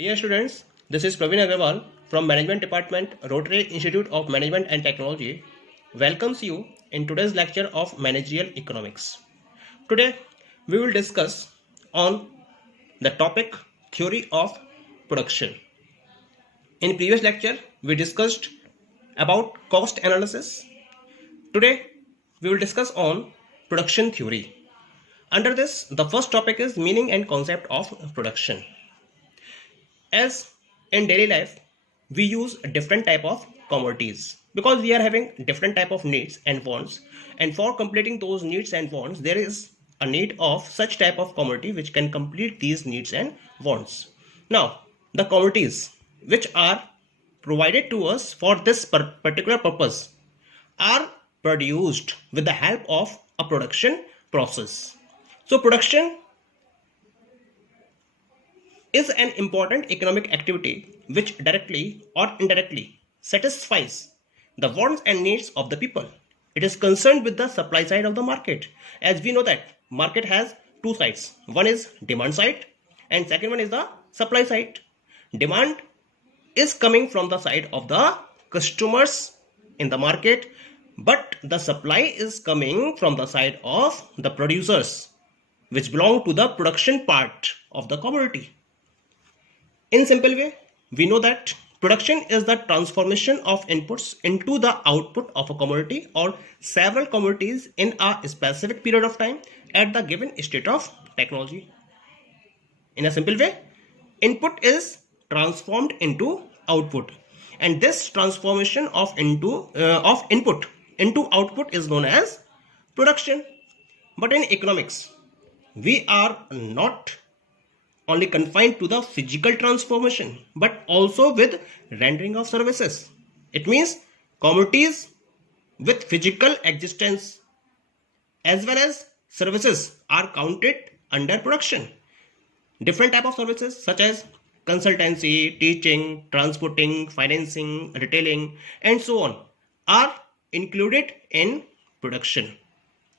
Dear students, this is Praveen Agarwal from Management Department, Rotary Institute of Management and Technology. Welcomes you in today's lecture of Managerial Economics. Today, we will discuss on the topic Theory of Production. In previous lecture, we discussed about cost analysis. Today, we will discuss on production theory. Under this, the first topic is meaning and concept of production. As in daily life, we use different type of commodities because we are having different type of needs and wants, and for completing those needs and wants there is a need of such type of commodity which can complete these needs and wants. Now the commodities which are provided to us for this particular purpose are produced with the help of a production process. So production is an important economic activity which directly or indirectly satisfies the wants and needs of the people. It is concerned with the supply side of the market. As we know that market has two sides. One is demand side and second one is the supply side. Demand is coming from the side of the customers in the market, but the supply is coming from the side of the producers which belong to the production part of the commodity. In simple way, we know that production is the transformation of inputs into the output of a commodity or several commodities in a specific period of time at the given state of technology. In a simple way, input is transformed into output, and this transformation of input into output is known as production. But in economics, we are not only confined to the physical transformation but also with rendering of services. It means commodities with physical existence as well as services are counted under production. Different type of services such as consultancy, teaching, transporting, financing, retailing and so on are included in production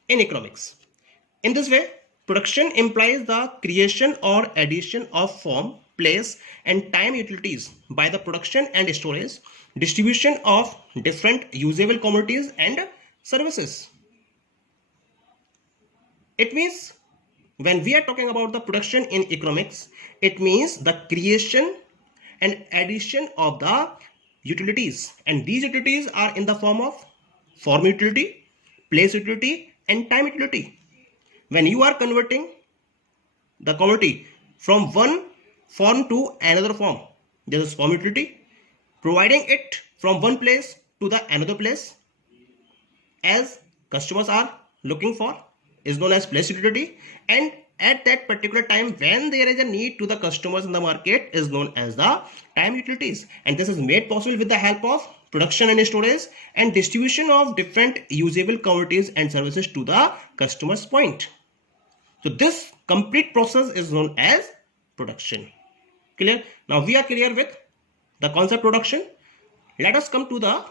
in economics. In this way, production implies the creation or addition of form, place and time utilities by the production and storage, distribution of different usable commodities and services. It means when we are talking about the production in economics, it means the creation and addition of the utilities, and these utilities are in the form of form utility, place utility and time utility. When you are converting the commodity from one form to another form, there is form utility. Providing it from one place to the another place as customers are looking for is known as place utility, and at that particular time when there is a need to the customers in the market is known as the time utilities, and this is made possible with the help of production and storage and distribution of different usable commodities and services to the customer's point. So this complete process is known as production. Clear? Now we are clear with the concept production. Let us come to the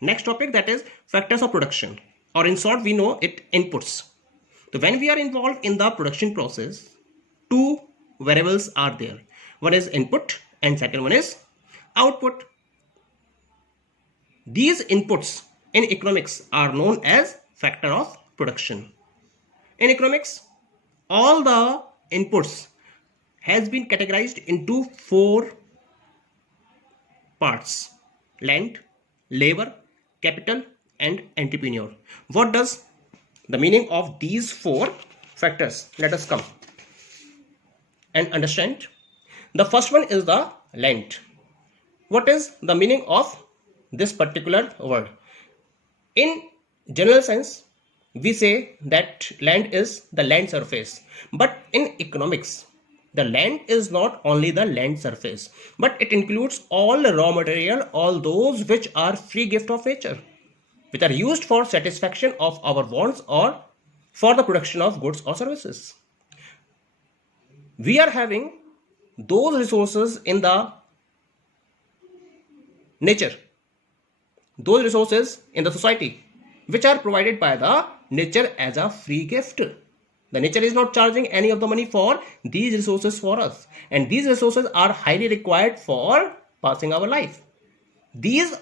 next topic, that is factors of production, or in short we know it inputs. So when we are involved in the production process, two variables are there. One is input and second one is output. These inputs in economics are known as factor of production. In economics, all the inputs has been categorized into four parts: land, labor, capital and entrepreneur. What does the meaning of these four factors? Let us come and understand. The first one is the land. What is the meaning of this particular word? In general sense, we say that land is the land surface, but in economics the land is not only the land surface, but it includes all raw material, all those which are free gift of nature, which are used for satisfaction of our wants or for the production of goods or services. We are having those resources in the nature, those resources in the society which are provided by the nature as a free gift. The nature is not charging any of the money for these resources for us, and these resources are highly required for passing our life. These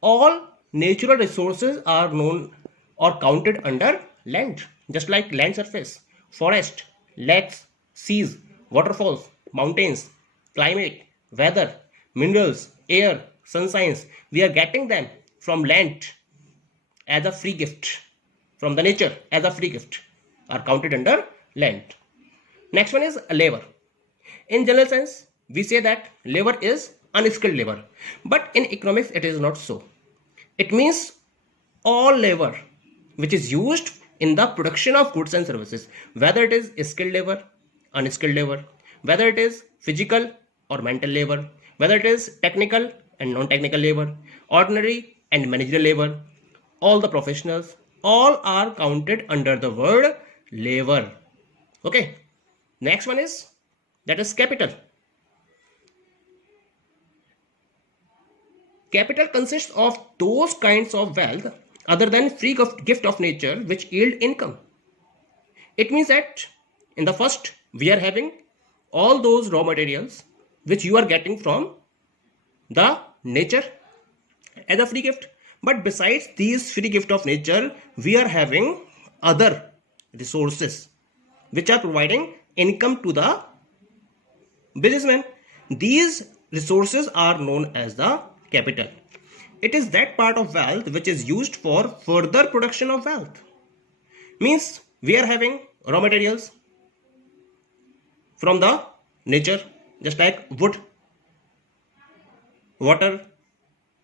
all natural resources are known or counted under land, just like land surface, forest, lakes, seas, waterfalls, mountains, climate, weather, minerals, air, sunshines. We are getting them from land as a free gift, from the nature as a free gift, are counted under land. Next one is labor. In general sense, we say that labor is unskilled labor, but in economics it is not so. It means all labor which is used in the production of goods and services, whether it is skilled labor, unskilled labor, whether it is physical or mental labor, whether it is technical and non-technical labor, ordinary and managerial labor, all the professionals, all are counted under the word labor. Okay. Next one is, that is capital. Capital consists of those kinds of wealth other than free gift of nature which yield income. It means that in the first we are having all those raw materials which you are getting from the nature as a free gift. But besides these free gift of nature, we are having other resources which are providing income to the businessman. These resources are known as the capital. It is that part of wealth which is used for further production of wealth. Means we are having raw materials from the nature, just like wood, water,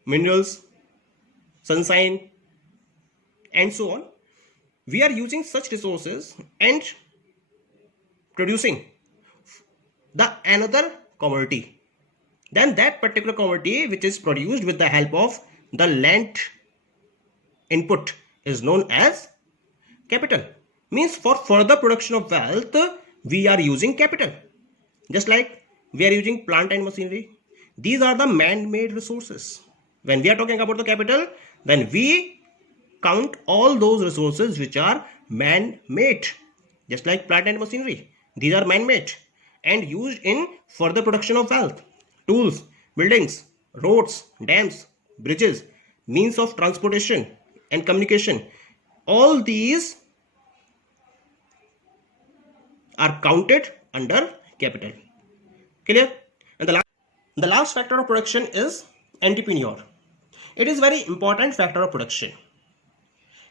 minerals, sunshine, and so on. We are using such resources and producing the another commodity. Then that particular commodity which is produced with the help of the land input is known as capital. Means for further production of wealth, we are using capital. Just like we are using plant and machinery. These are the man-made resources. When we are talking about the capital, then we count all those resources which are man-made. Just like plant and machinery. These are man-made and used in further production of wealth. Tools, buildings, roads, dams, bridges, means of transportation and communication. All these are counted under capital. Clear? And the last factor of production is entrepreneur. It is very important factor of production.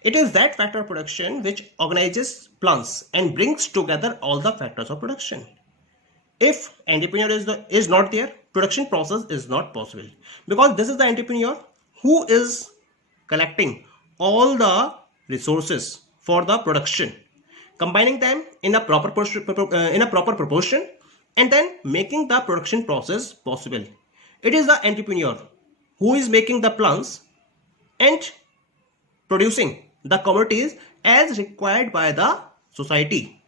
It is that factor of production which organizes, plans and brings together all the factors of production. If entrepreneur is not there, production process is not possible, because this is the entrepreneur who is collecting all the resources for the production, combining them in a proper proportion, and then making the production process possible. It is the entrepreneur who is making the plans and producing the commodities as required by the society.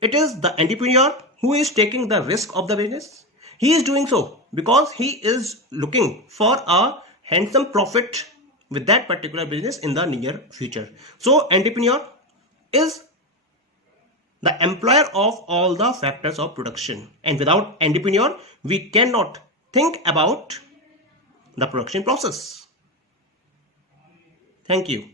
It is the entrepreneur who is taking the risk of the business. He is doing so because he is looking for a handsome profit with that particular business in the near future. So entrepreneur is the employer of all the factors of production, and without entrepreneur we cannot think about the production process. Thank you.